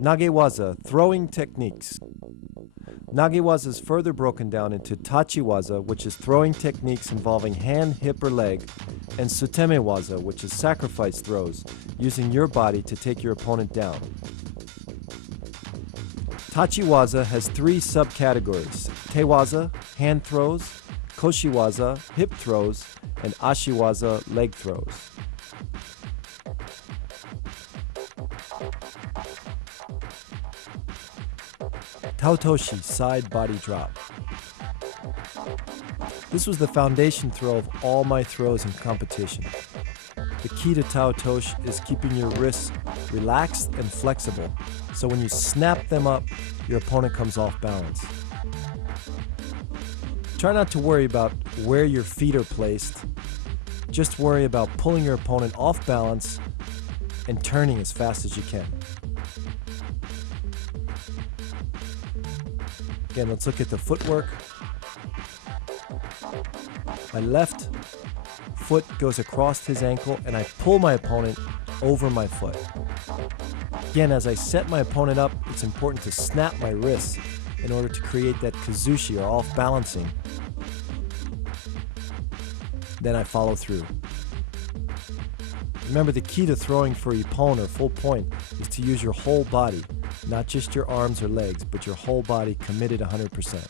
Nagewaza, throwing techniques. Nagewaza is further broken down into tachiwaza, which is throwing techniques involving hand, hip, or leg, and sutemewaza, which is sacrifice throws, using your body to take your opponent down. Tachiwaza has three subcategories: tewaza, hand throws; koshiwaza, hip throws; and ashiwaza, leg throws. Taotoshi, side body drop. This was the foundation throw of all my throws in competition. The key to Taotoshi is keeping your wrists relaxed and flexible, so when you snap them up, your opponent comes off balance. Try not to worry about where your feet are placed. Just worry about pulling your opponent off balance and turning as fast as you can. Again, let's look at the footwork. My left foot goes across his ankle and I pull my opponent over my foot. Again, as I set my opponent up, it's important to snap my wrists in order to create that kazushi, or off balancing. Then I follow through. Remember, the key to throwing for ippon, or full point, is to use your whole body, not just your arms or legs, but your whole body committed 100%.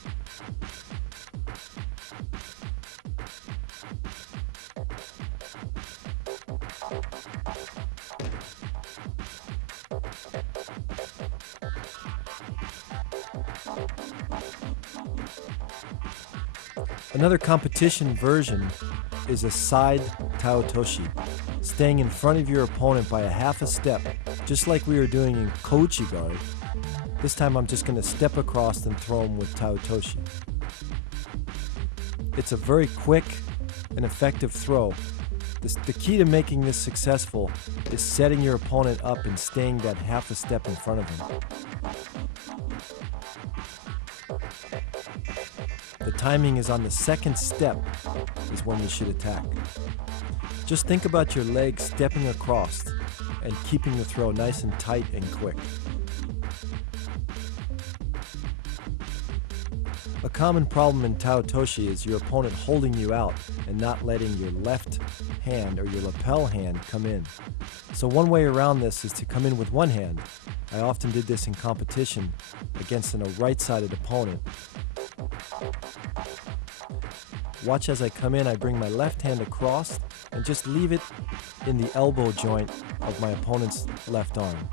Another competition version is a side taotoshi, staying in front of your opponent by a half a step, just like we were doing in kouchi guard. This time I'm just going to step across and throw him with taotoshi. It's a very quick and effective throw. The key to making this successful is setting your opponent up and staying that half a step in front of him. The timing is on the second step is when you should attack. Just think about your legs stepping across and keeping the throw nice and tight and quick. A common problem in taotoshi is your opponent holding you out and not letting your left hand or your lapel hand come in. So one way around this is to come in with one hand. I often did this in competition against a right-sided opponent. Watch as I come in, I bring my left hand across and just leave it in the elbow joint of my opponent's left arm.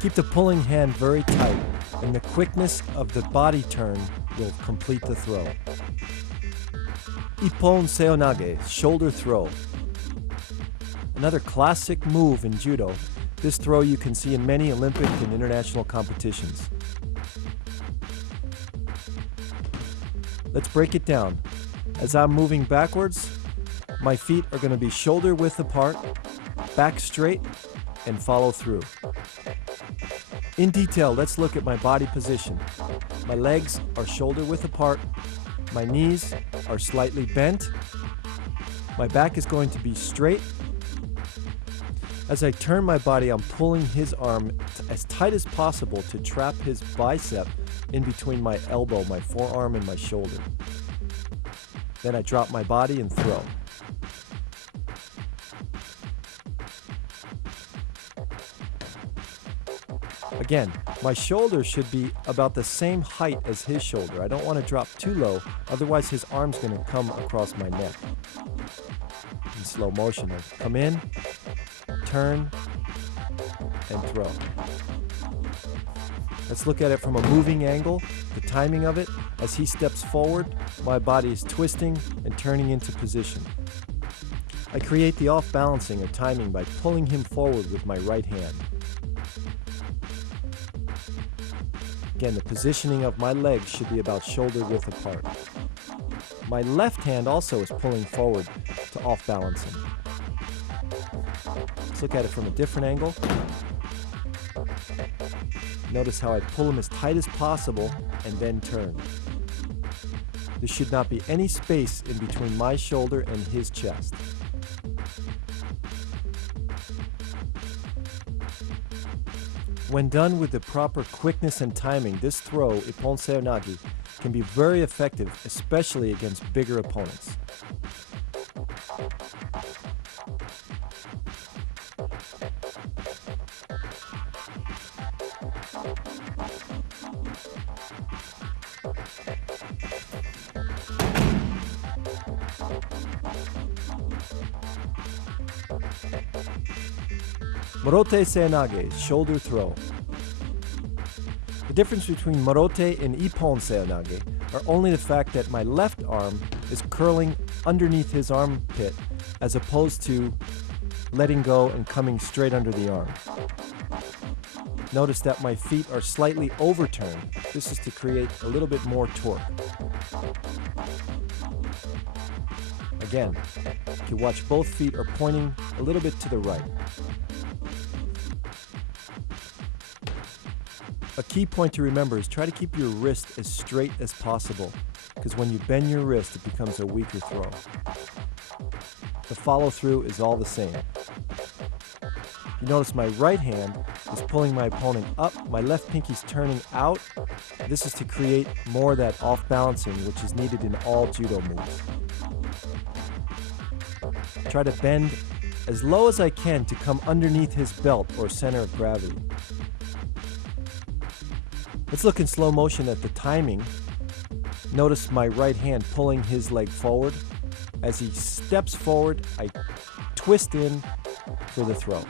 Keep the pulling hand very tight, and the quickness of the body turn will complete the throw. Ippon seonage, shoulder throw. Another classic move in judo. This throw you can see in many Olympic and international competitions. Let's break it down. As I'm moving backwards, my feet are going to be shoulder width apart, back straight, and follow through. In detail, let's look at my body position. My legs are shoulder width apart, my knees are slightly bent, my back is going to be straight. As I turn my body, I'm pulling his arm as tight as possible to trap his bicep in between my elbow, my forearm, and my shoulder. Then I drop my body and throw. Again, my shoulder should be about the same height as his shoulder. I don't want to drop too low, otherwise his arm's going to come across my neck. In slow motion, I come in, turn, and throw. Let's look at it from a moving angle, the timing of it. As he steps forward, my body is twisting and turning into position. I create the off-balancing or timing by pulling him forward with my right hand. Again, the positioning of my legs should be about shoulder width apart. My left hand also is pulling forward to off-balance him. Let's look at it from a different angle. Notice how I pull him as tight as possible and then turn. There should not be any space in between my shoulder and his chest. When done with the proper quickness and timing, this throw, Ippon Seonagi, can be very effective, especially against bigger opponents. Morote Seonage, shoulder throw. The difference between Morote and Ippon Seonage are only the fact that my left arm is curling underneath his armpit as opposed to letting go and coming straight under the arm. Notice that my feet are slightly overturned. This is to create a little bit more torque. Again, you can watch both feet are pointing a little bit to the right. A key point to remember is try to keep your wrist as straight as possible, because when you bend your wrist, it becomes a weaker throw. The follow-through is all the same. You notice my right hand is pulling my opponent up, my left pinky's turning out. This is to create more of that off-balancing, which is needed in all judo moves. Try to bend as low as I can to come underneath his belt or center of gravity. Let's look in slow motion at the timing. Notice my right hand pulling his leg forward. As he steps forward, I twist in for the throw.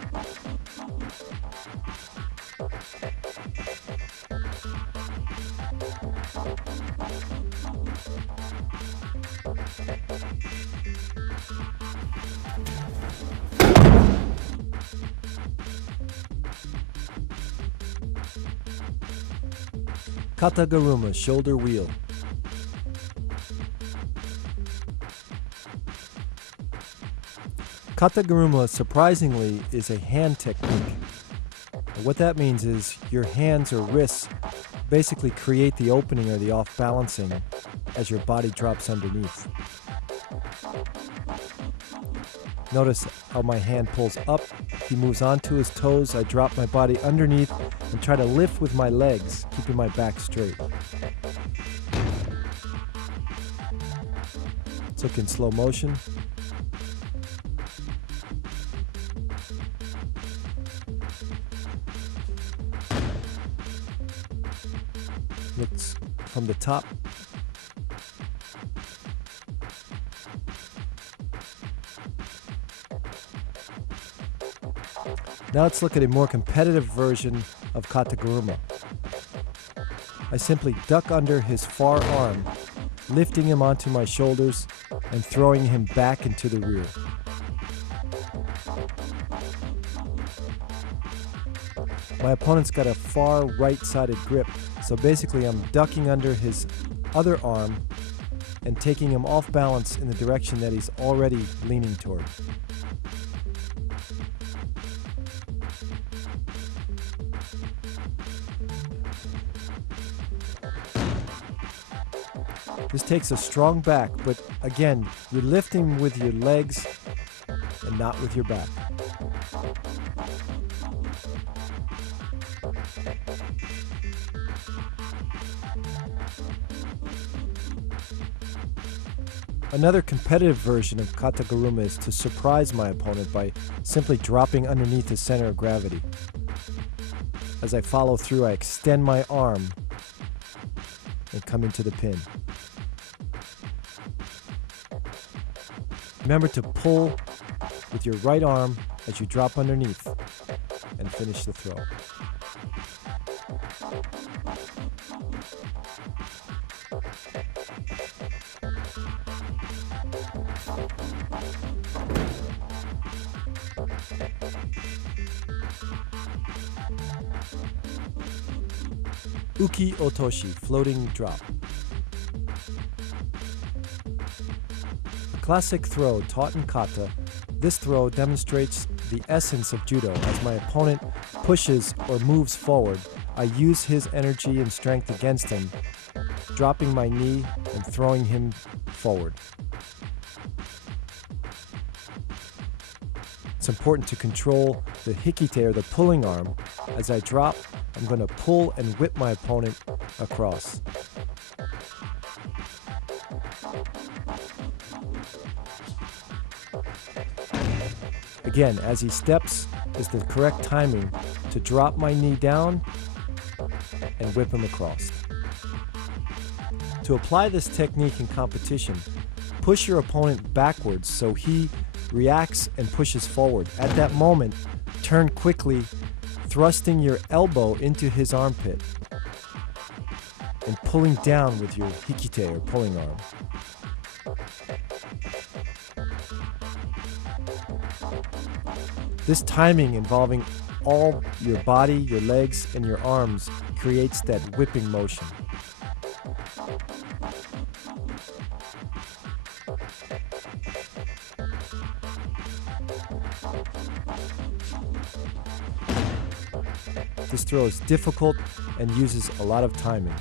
Kataguruma, shoulder wheel. Kataguruma, surprisingly, is a hand technique. And what that means is your hands or wrists basically create the opening or the off-balancing as your body drops underneath. Notice how my hand pulls up, he moves onto his toes, I drop my body underneath and try to lift with my legs, keeping my back straight. Let's look in slow motion. Looks from the top. Now let's look at a more competitive version of Kataguruma. I simply duck under his far arm, lifting him onto my shoulders and throwing him back into the rear. My opponent's got a far right-sided grip, so basically I'm ducking under his other arm and taking him off balance in the direction that he's already leaning toward. This takes a strong back, but again, you're lifting with your legs and not with your back. Another competitive version of Kataguruma is to surprise my opponent by simply dropping underneath his center of gravity. As I follow through, I extend my arm and come into the pin. Remember to pull with your right arm as you drop underneath and finish the throw. Uki Otoshi, floating drop. A classic throw taught in kata, this throw demonstrates the essence of judo. As my opponent pushes or moves forward, I use his energy and strength against him, dropping my knee and throwing him forward. It's important to control the hikite, or the pulling arm. As I drop, I'm going to pull and whip my opponent across. Again, as he steps, is the correct timing to drop my knee down and whip him across. To apply this technique in competition, push your opponent backwards so he reacts and pushes forward. At that moment, turn quickly, thrusting your elbow into his armpit and pulling down with your hikite, or pulling arm. This timing, involving all your body, your legs, and your arms, creates that whipping motion. This throw is difficult and uses a lot of timing.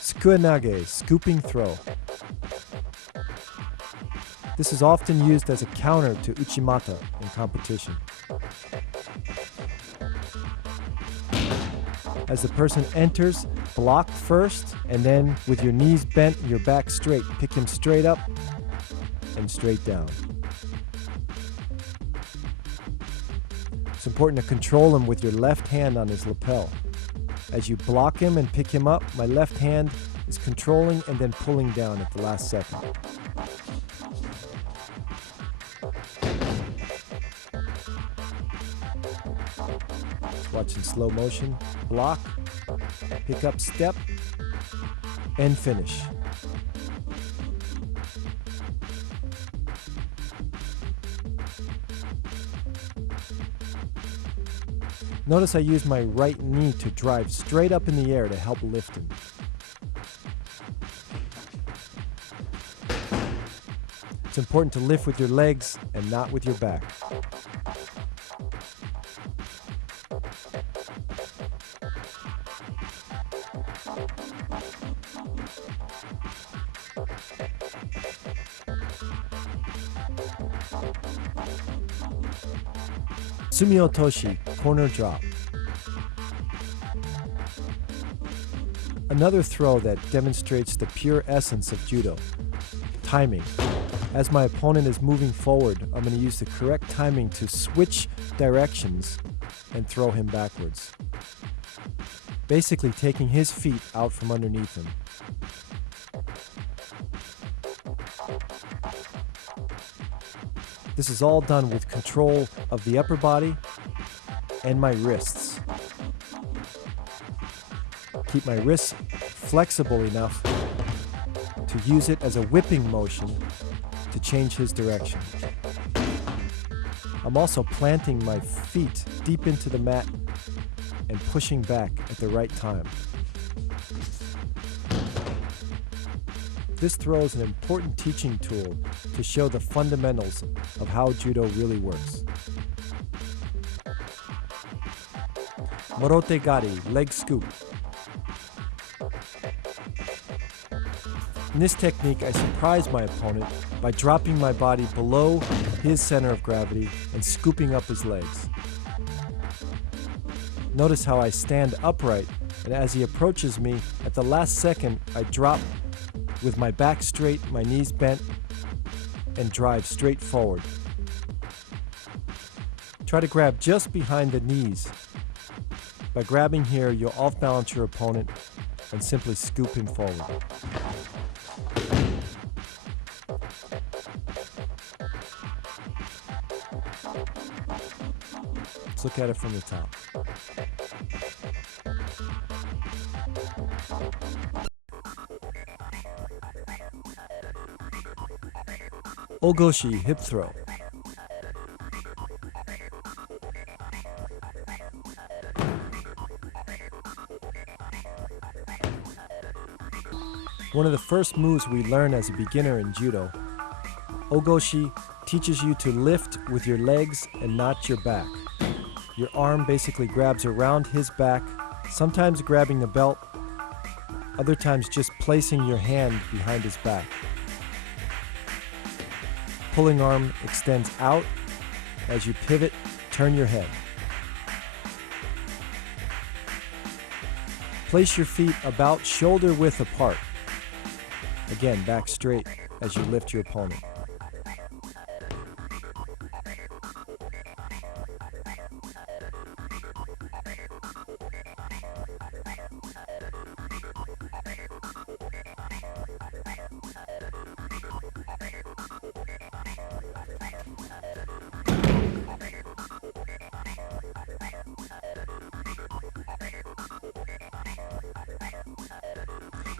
Sukuenage, scooping throw. This is often used as a counter to uchimata in competition. As the person enters, block first, and then with your knees bent and your back straight, pick him straight up and straight down. It's important to control him with your left hand on his lapel. As you block him and pick him up, my left hand is controlling and then pulling down at the last second. Watch in slow motion. Block, pick up, step, and finish. Notice I use my right knee to drive straight up in the air to help lift him. It's important to lift with your legs and not with your back. Sumiotoshi, corner drop. Another throw that demonstrates the pure essence of judo, timing. As my opponent is moving forward, I'm going to use the correct timing to switch directions and throw him backwards. Basically taking his feet out from underneath him. This is all done with control of the upper body and my wrists. Keep my wrists flexible enough to use it as a whipping motion to change his direction. I'm also planting my feet deep into the mat and pushing back at the right time. This throw is an important teaching tool to show the fundamentals of how judo really works. Morote gari, leg scoop. In this technique, I surprise my opponent by dropping my body below his center of gravity and scooping up his legs. Notice how I stand upright, and as he approaches me, at the last second, I drop with my back straight, my knees bent, and drive straight forward. Try to grab just behind the knees. By grabbing here, you'll off-balance your opponent and simply scoop him forward. Let's look at it from the top. Ogoshi, hip throw. One of the first moves we learn as a beginner in Judo, Ogoshi teaches you to lift with your legs and not your back. Your arm basically grabs around his back, sometimes grabbing the belt, other times just placing your hand behind his back. Pulling arm extends out. As you pivot, turn your head. Place your feet about shoulder width apart. Again, back straight as you lift your opponent.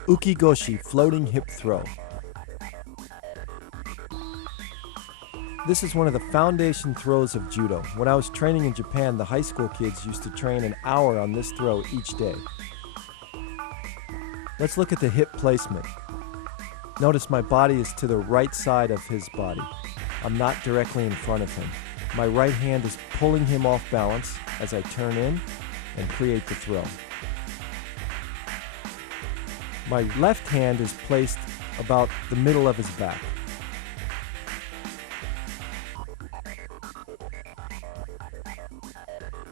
Ukigoshi, floating hip throw. This is one of the foundation throws of Judo. When I was training in Japan, the high school kids used to train an hour on this throw each day. Let's look at the hip placement. Notice my body is to the right side of his body. I'm not directly in front of him. My right hand is pulling him off balance as I turn in and create the throw. My left hand is placed about the middle of his back.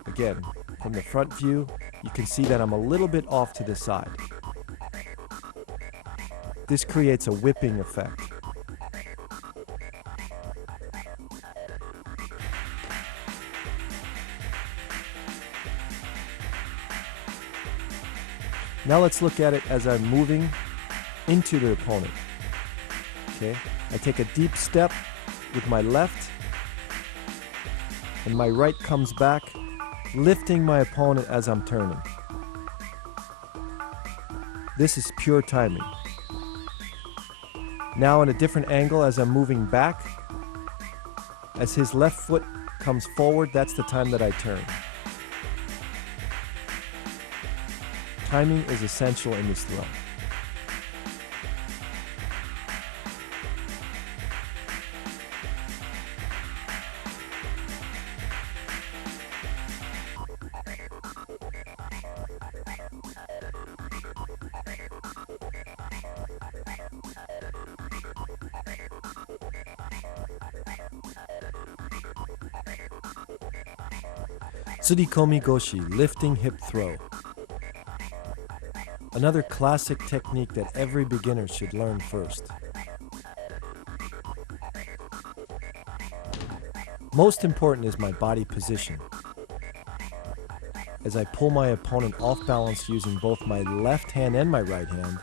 Again, from the front view, you can see that I'm a little bit off to the side. This creates a whipping effect. Now let's look at it as I'm moving into the opponent. Okay, I take a deep step with my left, and my right comes back, lifting my opponent as I'm turning. This is pure timing. Now in a different angle as I'm moving back, as his left foot comes forward, that's the time that I turn. Timing is essential in this throw. Tsurikomi Goshi, lifting hip throw. Another classic technique that every beginner should learn first. Most important is my body position. As I pull my opponent off balance using both my left hand and my right hand,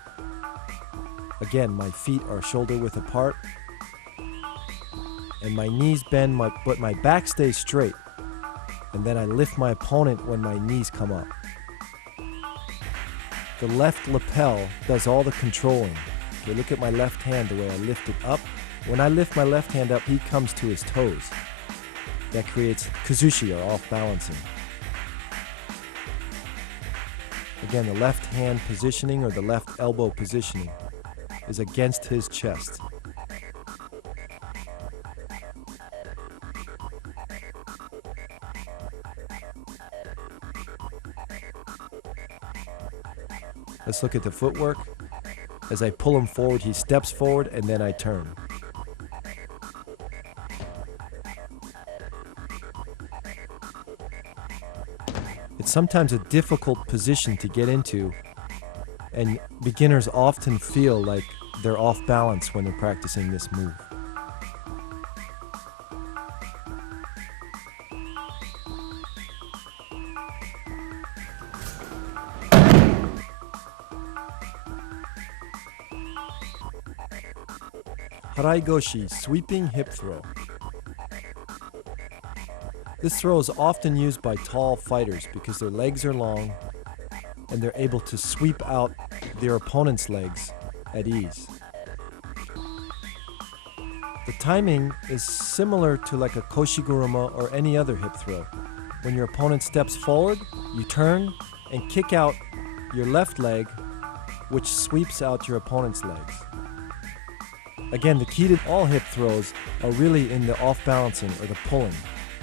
again, my feet are shoulder width apart, and my knees bend, but my back stays straight, and then I lift my opponent when my knees come up. The left lapel does all the controlling. Okay, look at my left hand, the way I lift it up. When I lift my left hand up, he comes to his toes. That creates kazushi, or off balancing. Again, the left hand positioning, or the left elbow positioning, is against his chest. Let's look at the footwork. As I pull him forward, he steps forward, and then I turn. It's sometimes a difficult position to get into, and beginners often feel like they're off balance when they're practicing this move. Harai Goshi, sweeping hip throw. This throw is often used by tall fighters because their legs are long and they're able to sweep out their opponent's legs at ease. The timing is similar to like a koshiguruma or any other hip throw. When your opponent steps forward, you turn and kick out your left leg which sweeps out your opponent's legs. Again, the key to all hip throws are really in the off-balancing or the pulling.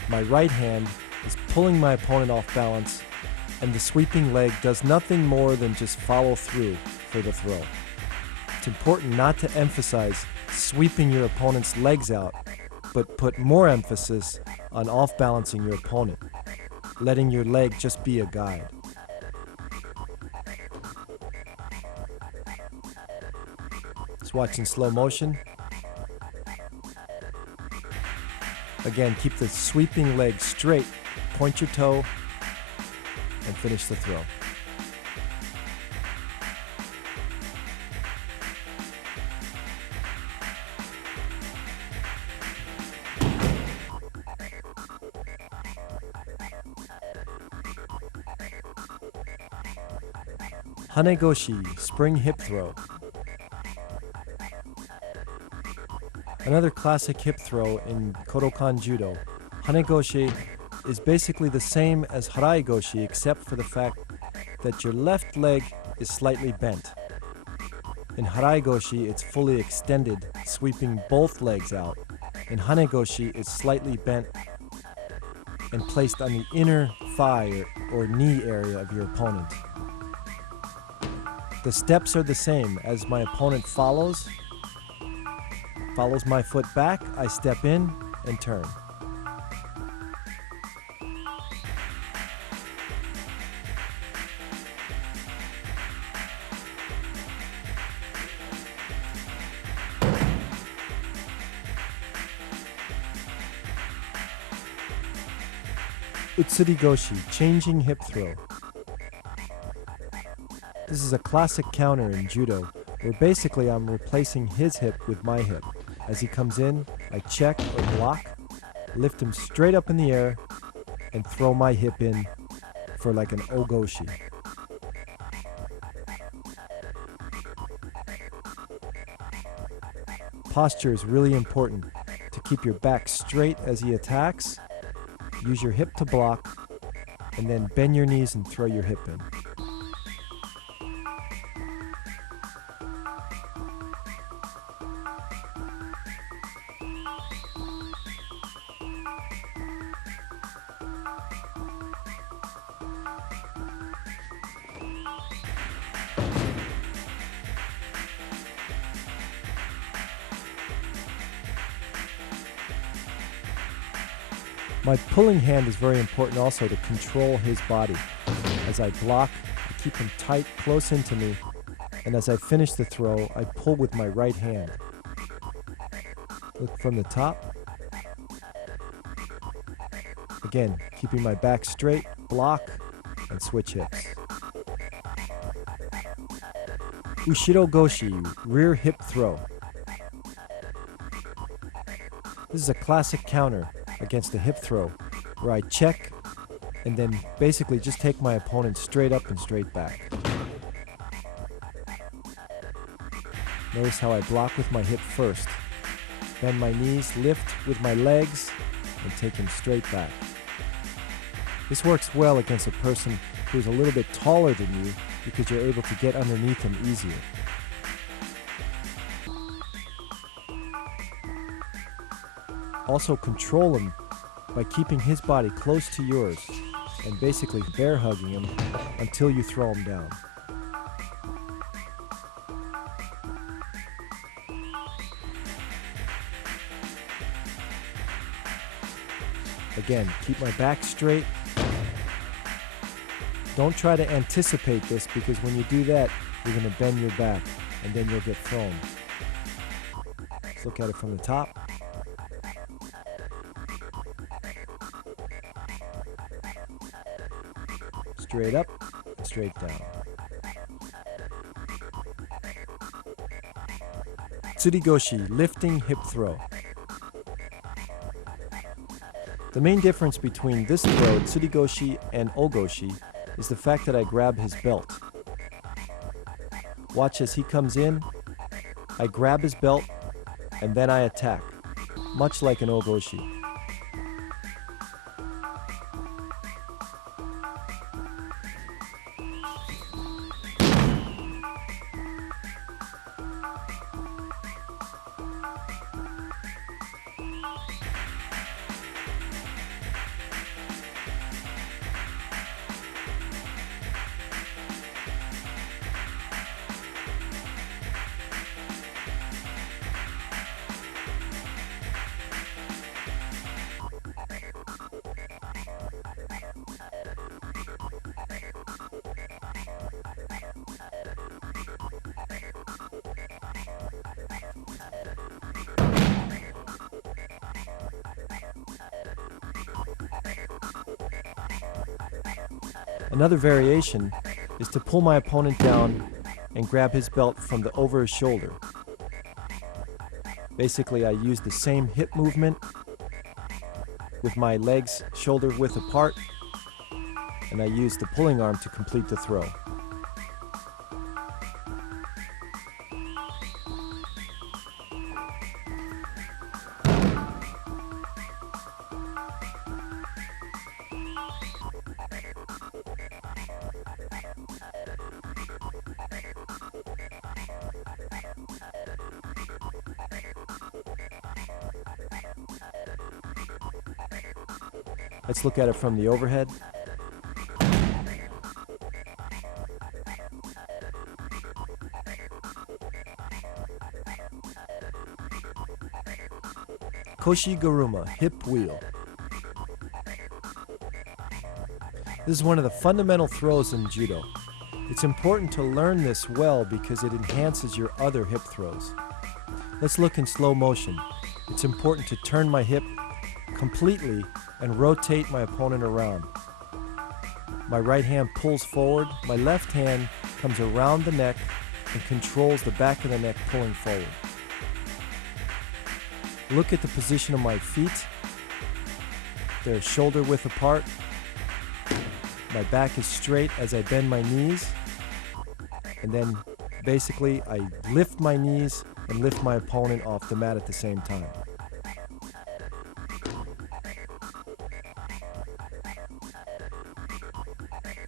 My right hand is pulling my opponent off balance, and the sweeping leg does nothing more than just follow through for the throw. It's important not to emphasize sweeping your opponent's legs out, but put more emphasis on off-balancing your opponent, letting your leg just be a guide. Let's watch in slow motion. Again, keep the sweeping leg straight, point your toe, and finish the throw. Hanegoshi, spring hip throw. Another classic hip throw in Kodokan Judo. Hanegoshi is basically the same as Haraigoshi except for the fact that your left leg is slightly bent. In Haraigoshi, it's fully extended, sweeping both legs out. In Hanegoshi, it's slightly bent and placed on the inner thigh or knee area of your opponent. The steps are the same. As my opponent follows my foot back, I step in and turn. Utsurigoshi, changing hip throw. This is a classic counter in Judo, where basically I'm replacing his hip with my hip. As he comes in, I check or block, lift him straight up in the air, and throw my hip in for like an ogoshi. Posture is really important to keep your back straight as he attacks. Use your hip to block, and then bend your knees and throw your hip in. My pulling hand is very important also to control his body. As I block, I keep him tight, close into me, and as I finish the throw, I pull with my right hand. Look from the top. Again, keeping my back straight, block, and switch hips. Ushiro Goshi, rear hip throw. This is a classic counter against a hip throw where I check and then basically just take my opponent straight up and straight back. Notice how I block with my hip first. Bend my knees, lift with my legs, and take him straight back. This works well against a person who's a little bit taller than you because you're able to get underneath him easier. Also control him by keeping his body close to yours and basically bear hugging him until you throw him down. Again, keep my back straight. Don't try to anticipate this because when you do that, you're going to bend your back and then you'll get thrown. Let's look at it from the top. Straight up and straight down. Tsurigoshi, lifting hip throw. The main difference between this throw, Tsurigoshi, and Ogoshi is the fact that I grab his belt. Watch as he comes in, I grab his belt, and then I attack, much like an Ogoshi. Another variation is to pull my opponent down and grab his belt from over his shoulder. Basically, I use the same hip movement with my legs shoulder width apart, and I use the pulling arm to complete the throw. Let's look at it from the overhead. Koshi-guruma, hip wheel. This is one of the fundamental throws in judo. It's important to learn this well because it enhances your other hip throws. Let's look in slow motion. It's important to turn my hip completely and rotate my opponent around. My right hand pulls forward, my left hand comes around the neck and controls the back of the neck, pulling forward. Look at the position of my feet. They're shoulder width apart. My back is straight as I bend my knees. And then basically I lift my knees and lift my opponent off the mat at the same time.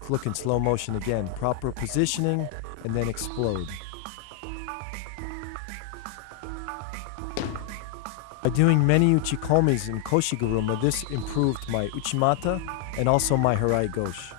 Look in slow motion again. Proper positioning and then explode. By doing many uchikomis in koshi-guruma, this improved my uchimata and also my harai goshi.